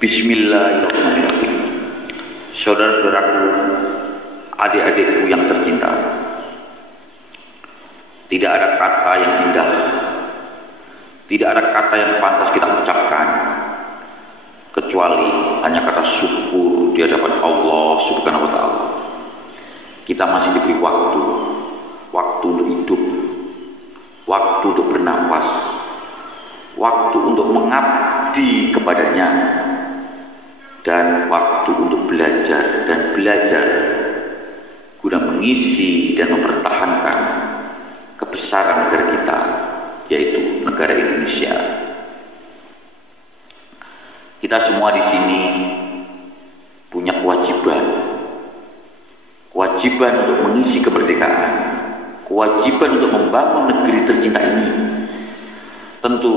Bismillahirrahmanirrahim. Saudara-saudaraku, adik-adikku yang tercinta, tidak ada kata yang indah, tidak ada kata yang pantas kita ucapkan kecuali hanya kata syukur di hadapan Allah Subhanahu wa Ta'ala. Kita masih diberi waktu untuk hidup, waktu untuk bernafas, waktu untuk mengabdi kepadanya, dan waktu untuk belajar guna mengisi dan mempertahankan kebesaran negara kita, yaitu negara Indonesia. Kita semua di sini punya kewajiban untuk mengisi kemerdekaan, kewajiban untuk membangun negeri tercinta ini, tentu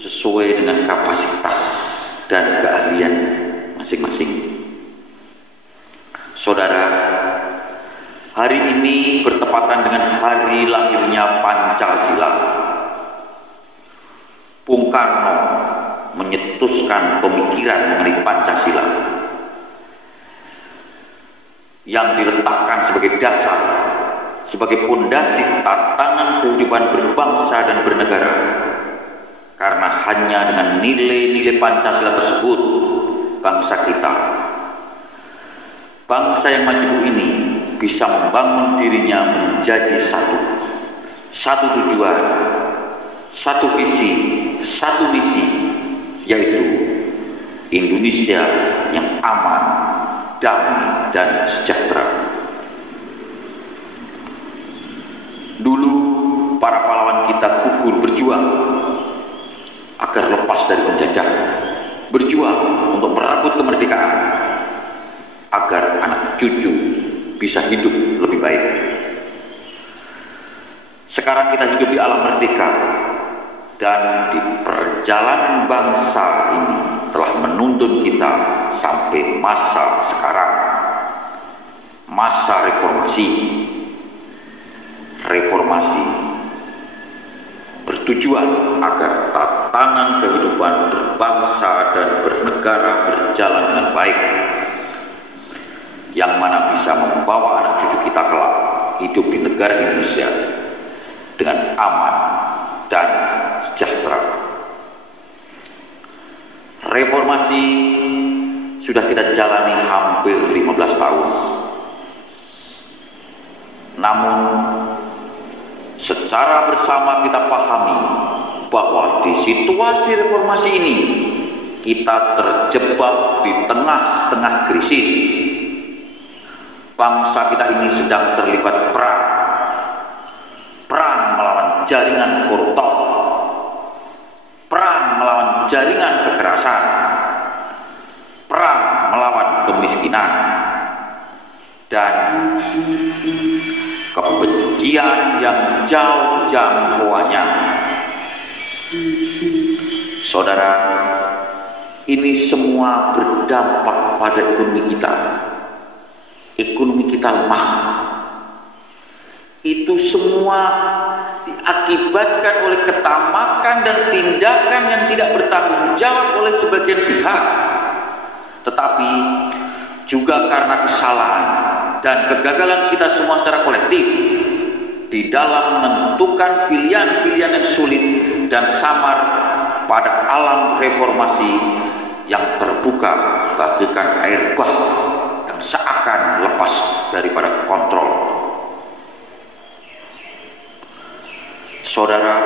sesuai dengan kapasitas dan keahlian masing-masing. Saudara, hari ini bertepatan dengan hari lahirnya Pancasila. Bung Karno menyetuskan pemikiran mengenai Pancasila yang diletakkan sebagai dasar, sebagai fondasi tatanan kehidupan berbangsa dan bernegara. Karena hanya dengan nilai-nilai Pancasila tersebut, bangsa kita, bangsa yang maju ini bisa membangun dirinya menjadi satu tujuan, satu visi, satu misi, yaitu Indonesia yang aman, damai, dan sejahtera. Dulu para pahlawan kita gugur berjuang agar lepas dari penjajah, berjuang untuk merebut kemerdekaan, agar anak cucu bisa hidup lebih baik. Sekarang kita hidup di alam merdeka, dan di perjalanan bangsa ini telah menuntun kita sampai masa sekarang, masa reformasi bertujuan agar tatanan kehidupan berbangsa dan bernegara berjalan dengan baik, yang mana bisa membawa anak cucu kita kelak hidup di negara Indonesia dengan aman dan sejahtera. Reformasi sudah kita jalani hampir 15 tahun. Namun secara bersama kita pahami bahwa di situasi reformasi ini kita terjebak di tengah-tengah krisis. Bangsa kita ini sedang terlibat perang melawan jaringan koruptor, perang melawan jaringan kekerasan, perang melawan kemiskinan, dan kebencian yang jauh jangkauannya. Saudara, ini semua berdampak pada ekonomi kita. Ekonomi kita lemah. Itu semua diakibatkan oleh ketamakan dan tindakan yang tidak bertanggung jawab oleh sebagian pihak, tetapi juga karena kesalahan dan kegagalan kita semua secara kolektif di dalam menentukan pilihan-pilihan yang sulit dan samar pada alam reformasi yang terbuka bagaikan air bah yang seakan lepas daripada kontrol. Saudara,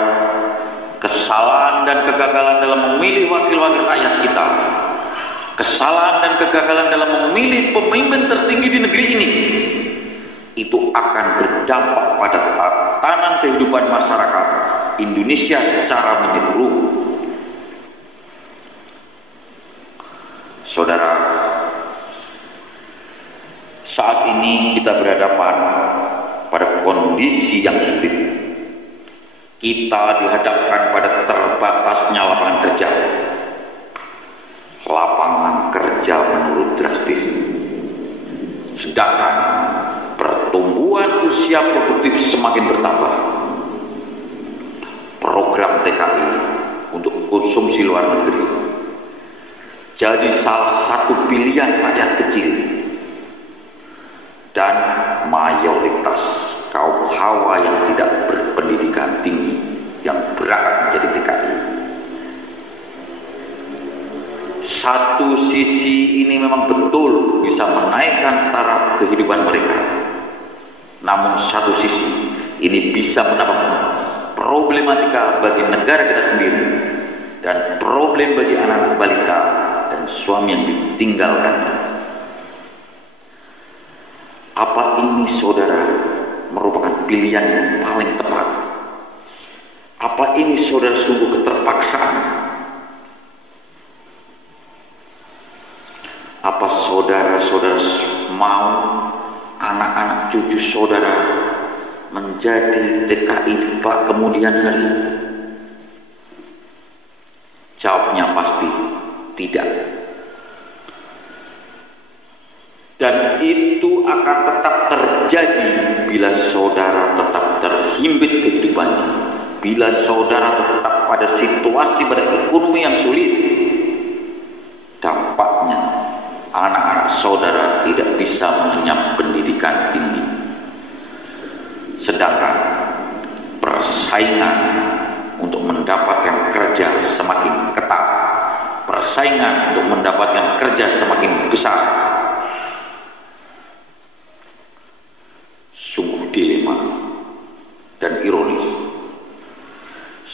kesalahan dan kegagalan dalam memilih wakil-wakil rakyat kita, kesalahan dan kegagalan dalam memilih pemimpin tertinggi di negeri ini, itu akan berdampak pada tatanan kehidupan masyarakat Indonesia secara menyeluruh. Saudara, saat ini kita berhadapan pada kondisi yang sulit. Kita dihadapkan pada terbatasnya lapangan kerja. Lapangan kerja menurun drastis. Sedangkan pertumbuhan usia produktif semakin bertambah. Program TKI untuk konsumsi luar negeri jadi salah satu pilihan rakyat kecil dan mayoritas kaum hawa yang tidak berpendidikan tinggi yang berangkat menjadi TKI. Satu sisi ini memang betul bisa menaikkan taraf kehidupan mereka. Namun satu sisi ini bisa menambah problematika bagi negara kita sendiri dan problem bagi anak-anak balita dan suami yang ditinggalkan. Apa ini, saudara, merupakan pilihan yang paling tepat? Apa ini, saudara, sungguh keterpaksaan? Apa saudara-saudara mau anak-anak cucu saudara menjadi TKI Pak kemudian hari? Jawabnya pasti tidak. Dan itu akan tetap terjadi bila saudara tetap terhimpit kehidupannya, bila saudara tetap pada situasi pada ekonomi yang sulit. Dampaknya anak-anak saudara tidak bisa mengenyam pendidikan tinggi. Sedangkan persaingan untuk mendapatkan kerja semakin ketat, persaingan untuk mendapatkan kerja semakin besar. Sungguh dilema dan ironis.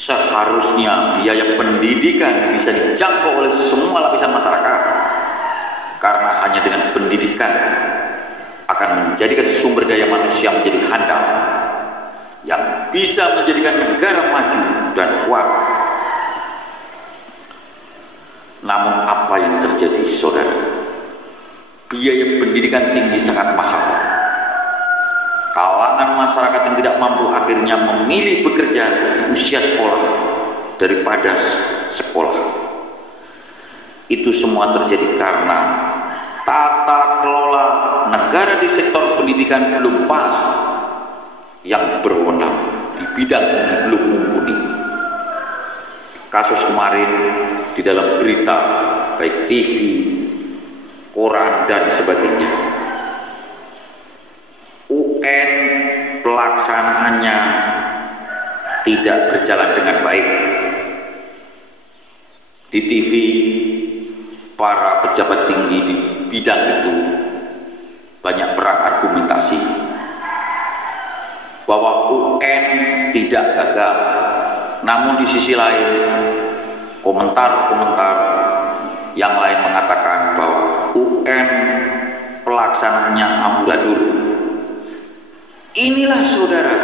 Seharusnya biaya pendidikan bisa dijangkau oleh semua lapisan masyarakat, karena hanya dengan pendidikan akan menjadikan sumber daya manusia menjadi handal yang bisa menjadikan negara maju dan kuat. Namun apa yang terjadi, saudara? Biaya pendidikan tinggi sangat mahal. Kalangan masyarakat yang tidak mampu akhirnya memilih bekerja di usia sekolah daripada sekolah. Itu semua terjadi karena tata kelola negara di sektor pendidikan belum pas, yang berwenang di bidang ini belum mumpuni. Kasus kemarin di dalam berita, baik TV, koran, dan sebagainya. UN pelaksanaannya tidak berjalan dengan baik. Di TV, para pejabat tinggi di bidang itu banyak berargumentasi bahwa UN tidak gagal. Namun di sisi lain, komentar-komentar yang lain mengatakan bahwa UN pelaksanaannya amburadul. Inilah, saudara,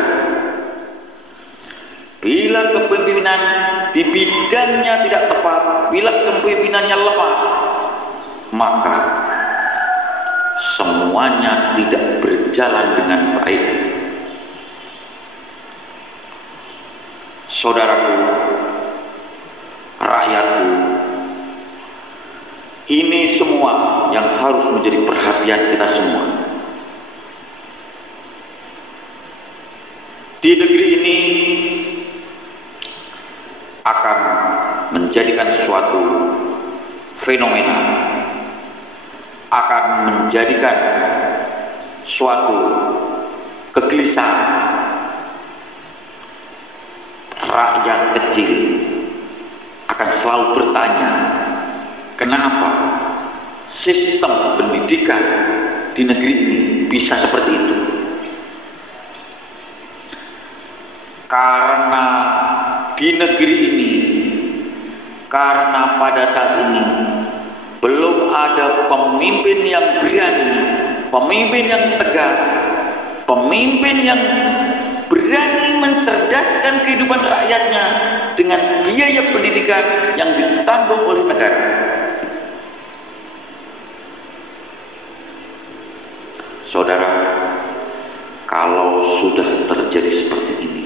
bila kepemimpinan di bidangnya tidak tepat, bila kepemimpinannya lemah, maka semuanya tidak berjalan dengan baik. Saudaraku, rakyatku, ini semua yang harus menjadi perhatian kita semua. Di negeri ini akan menjadikan suatu fenomena, akan menjadikan suatu kegelisahan. Rakyat kecil akan selalu bertanya, kenapa sistem pendidikan di negeri ini bisa seperti itu? Karena di negeri ini, karena pada saat ini belum ada pemimpin yang berani, pemimpin yang tegas, pemimpin yang berani mencerdaskan kehidupan rakyatnya dengan biaya pendidikan yang ditanggung oleh negara. Saudara, kalau sudah terjadi seperti ini,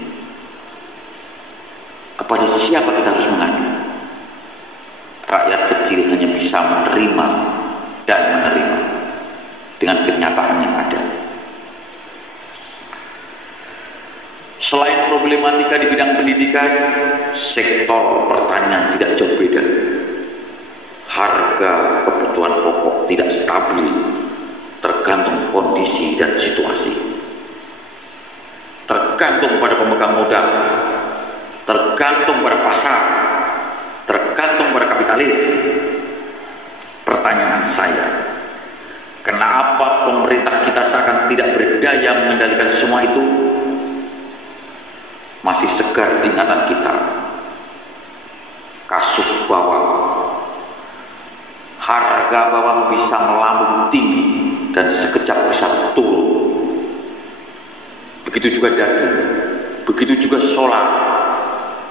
kepada siapa kita harus mengadu? Rakyat kecil hanya bisa menerima dan menerima dengan kenyataan yang ada. Selain problematika di bidang pendidikan, sektor pertanian tidak jauh beda. Harga tidak stabil, tergantung kondisi dan situasi. Tergantung pada pemegang modal, tergantung pada pasar, tergantung pada kapitalis. Pertanyaan saya, kenapa pemerintah kita seakan tidak berdaya mengendalikan semua itu? Masih segar di ingatan kita kasus bawang. Harga bawang bisa melambung tinggi dan sekejap bisa turun. Begitu juga daging, begitu juga solar,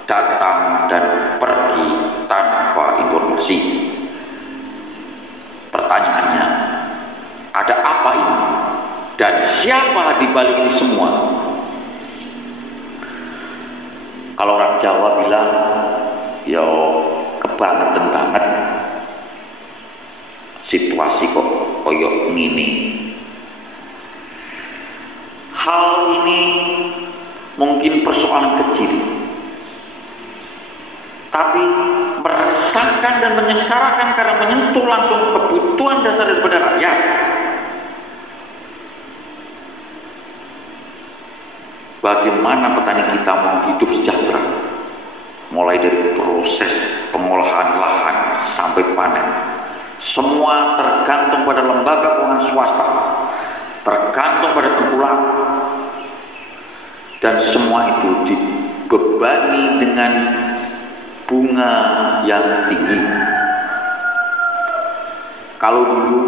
datang dan pergi tanpa informasi. Pertanyaannya, ada apa ini? Dan siapa di balik ini semua? Kalau orang Jawa bilang, yo kebangetan banget. Situasi kok koyok ngini. Hal ini mungkin persoalan kecil, tapi meresahkan dan menyengsarakan karena menyentuh langsung kebutuhan dasar daripada rakyat. Bagaimana petani kita mau hidup sejahtera, mulai dari proses pengolahan lahan sampai panen, semua tergantung pada lembaga keuangan swasta, tergantung pada tengkulak, dan semua itu dibebani dengan bunga yang tinggi. Kalau dulu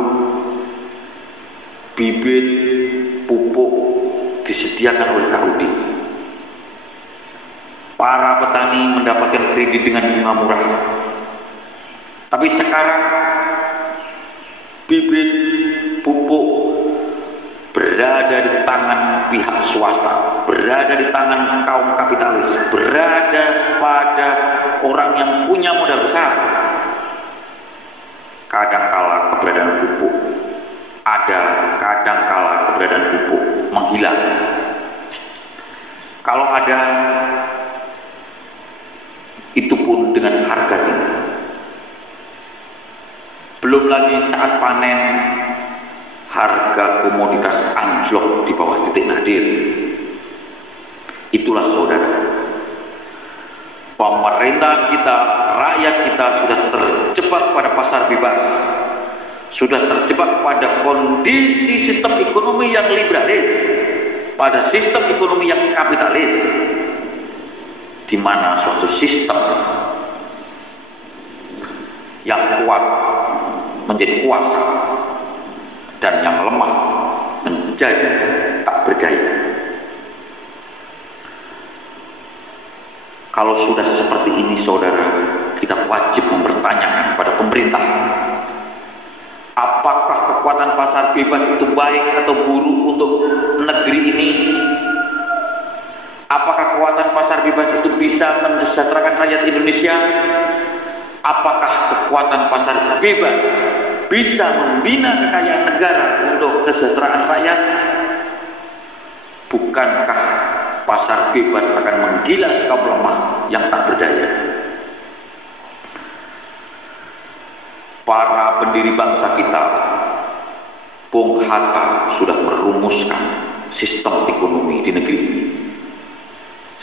bibit pupuk disediakan oleh KUD, para petani mendapatkan kredit dengan bunga murah. Tapi sekarang bibit pupuk berada di tangan pihak swasta, berada di tangan kaum kapitalis, berada pada orang yang punya modal besar. Kadangkala keberadaan pupuk ada, kadangkala keberadaan pupuk menghilang. Kalau ada, itu pun dengan harga tinggi. Belum lagi saat panen, harga komoditas anjlok di bawah titik nadir. Itulah saudara, pemerintah kita, rakyat kita sudah terjebak pada pasar bebas, sudah terjebak pada kondisi sistem ekonomi yang liberalis, pada sistem ekonomi yang kapitalis, di mana suatu sistem yang kuat menjadi kuasa dan yang lemah menjadi tak berdaya. Kalau sudah seperti ini saudara, kita wajib mempertanyakan pada pemerintah, apakah kekuatan pasar bebas itu baik atau buruk untuk negeri ini? Apakah kekuatan pasar bebas itu bisa mensejahterakan rakyat Indonesia? Apakah kekuatan pasar bebas bisa membina kekayaan negara untuk kesejahteraan rakyat? Bukankah pasar bebas akan menggilas kaum lemah yang tak berdaya? Para pendiri bangsa kita, Bung Hatta sudah merumuskan sistem ekonomi di negeri ini.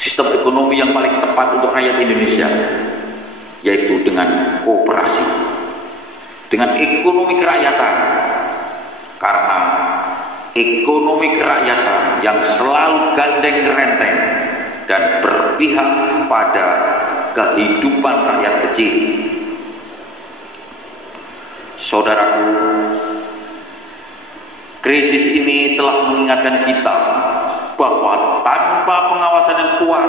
Sistem ekonomi yang paling tepat untuk rakyat Indonesia, yaitu dengan kooperasi, dengan ekonomi kerakyatan. Karena ekonomi kerakyatan yang selalu gandeng renteng dan berpihak pada kehidupan rakyat kecil. Saudaraku, krisis ini telah mengingatkan kita bahwa tanpa pengawasan yang kuat,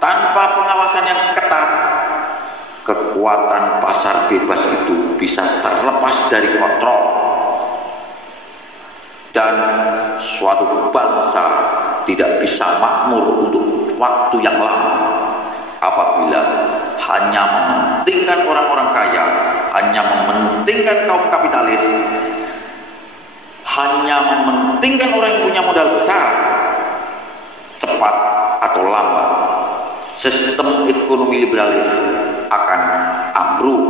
tanpa pengawasan yang ketat, kekuatan pasar bebas itu bisa terlepas dari kontrol. Dan suatu bangsa tidak bisa makmur untuk waktu yang lama apabila hanya mementingkan orang-orang kaya, hanya mementingkan kaum kapitalis, hanya mementingkan orang yang punya modal besar. Cepat atau lambat, sistem ekonomi liberalis akan ambruk.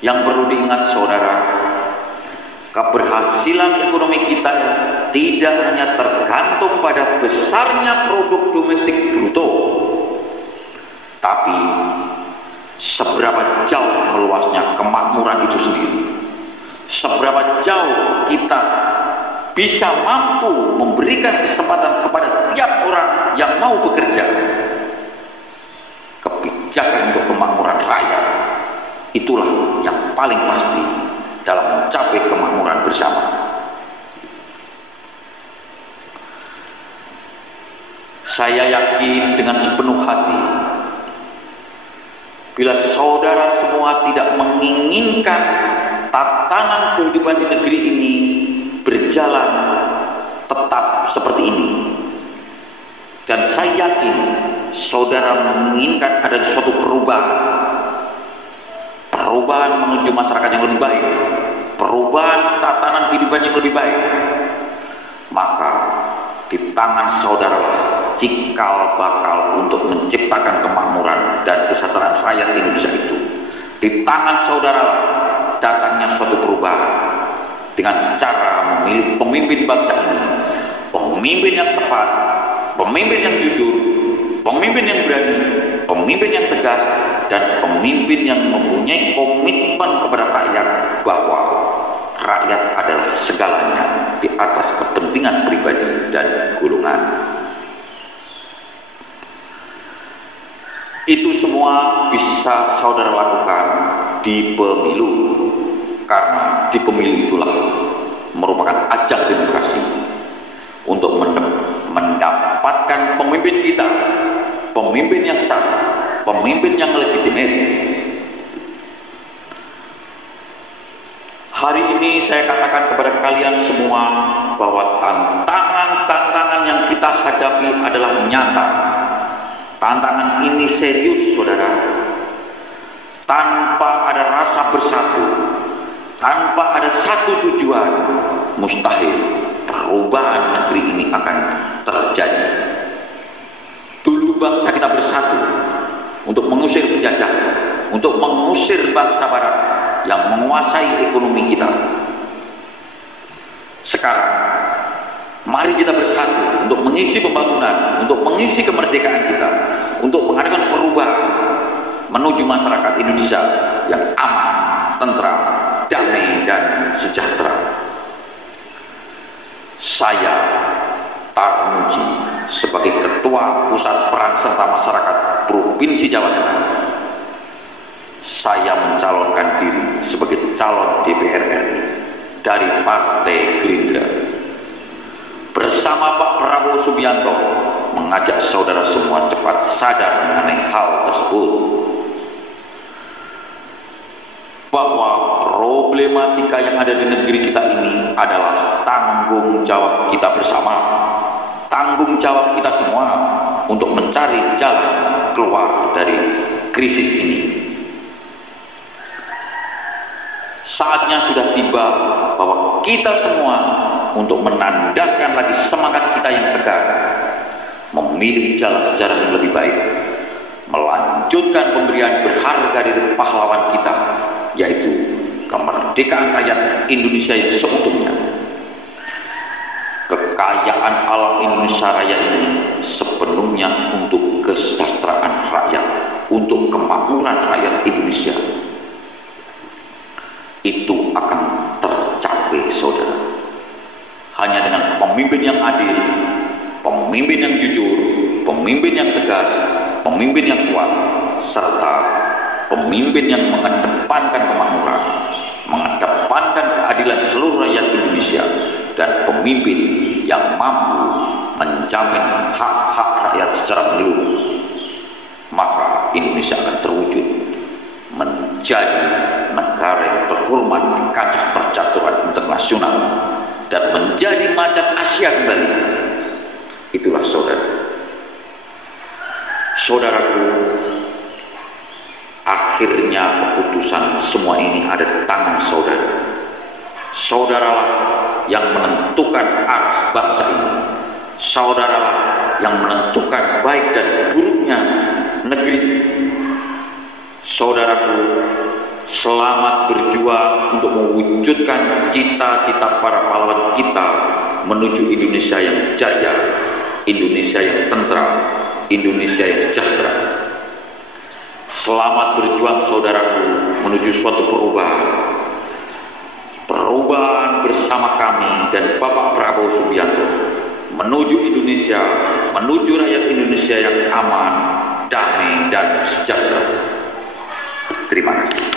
Yang perlu diingat saudara, keberhasilan ekonomi kita tidak hanya tergantung pada besarnya produk domestik bruto, tapi seberapa jauh meluasnya kemakmuran itu sendiri. Seberapa jauh kita bisa mampu memberikan kesempatan kepada setiap orang yang mau bekerja. Kebijakan untuk kemakmuran rakyat, itulah yang paling pasti dalam mencapai kemakmuran bersama. Saya yakin dengan sepenuh hati, bila saudara semua tidak menginginkan tatanan kehidupan di negeri ini berjalan tetap seperti ini, dan saya yakin saudara menginginkan ada suatu perubahan menuju masyarakat yang lebih baik, perubahan tatanan kehidupan yang lebih baik, maka di tangan saudara cikal bakal untuk menciptakan kemakmuran dan kesejahteraan rakyat Indonesia itu. Di tangan saudara datangnya suatu perubahan dengan cara memilih pemimpin bangsa ini, pemimpin yang tepat, pemimpin yang jujur, pemimpin yang berani, pemimpin yang tegas, dan pemimpin yang mempunyai komitmen kepada rakyat bahwa rakyat adalah segalanya di atas kepentingan pribadi dan golongan. Itu semua bisa saudara lakukan di pemilu, karena di pemilu itulah merupakan ajang demokrasi untuk mendapatkan pemimpin kita, pemimpin yang sah, pemimpin yang legitimate. Hari ini saya katakan kepada kalian semua bahwa tantangan-tantangan yang kita hadapi adalah nyata. Tantangan ini serius, saudara. Tanpa ada rasa bersatu, tanpa ada satu tujuan, mustahil perubahan negeri ini akan terjadi. Dulu bangsa kita bersatu untuk mengusir penjajah, untuk mengusir bangsa barat yang menguasai ekonomi kita. Sekarang, mari kita bersatu untuk mengisi pembangunan, untuk mengisi kemerdekaan kita, untuk mengadakan perubahan menuju masyarakat Indonesia yang aman, tentram, damai, dan sejahtera. Saya, Tarmuji, sebagai Ketua Pusat Peran Serta Masyarakat Provinsi Jawa Tengah, saya mencalonkan diri sebagai calon DPR RI dari Partai Gerindra. Bersama Pak Prabowo Subianto mengajak saudara semua cepat sadar mengenai hal tersebut. Bahwa problematika yang ada di negeri kita ini adalah tanggung jawab kita bersama, tanggung jawab kita semua untuk mencari jalan keluar dari krisis ini. Saatnya sudah tiba bahwa kita semua untuk menandakan lagi semangat kita yang tegar, memilih jalan sejarah yang lebih baik, melanjutkan pemberian berharga dari pahlawan kita, yaitu kemerdekaan rakyat Indonesia yang seutuhnya. Kekayaan alam Indonesia Raya ini sepenuhnya untuk kesejahteraan rakyat, untuk kemakmuran rakyat Indonesia. Itu akan tercapai, saudara, hanya dengan pemimpin yang adil, pemimpin yang jujur, pemimpin yang tegas, pemimpin yang kuat, serta pemimpin yang mengedepankan kemakmuran, mengedepankan keadilan seluruh rakyat Indonesia, dan pemimpin yang mampu menjamin hak-hak rakyat secara menyeluruh. Maka Indonesia akan terwujud menjadi negara yang terhormat di kancah percaturan internasional dan menjadi macan Asia kembali. Itulah saudara. Saudaraku, akhirnya keputusan semua ini ada di tangan saudara. Saudaralah yang menentukan arah bangsa ini. Saudaralah yang menentukan baik dan buruknya negeri. Saudaraku, selamat untuk mewujudkan cita-cita para pahlawan kita menuju Indonesia yang jaya, Indonesia yang tentram, Indonesia yang sejahtera. Selamat berjuang saudaraku menuju suatu perubahan. Perubahan bersama kami dan Bapak Prabowo Subianto menuju Indonesia, menuju rakyat Indonesia yang aman, damai dan sejahtera. Terima kasih.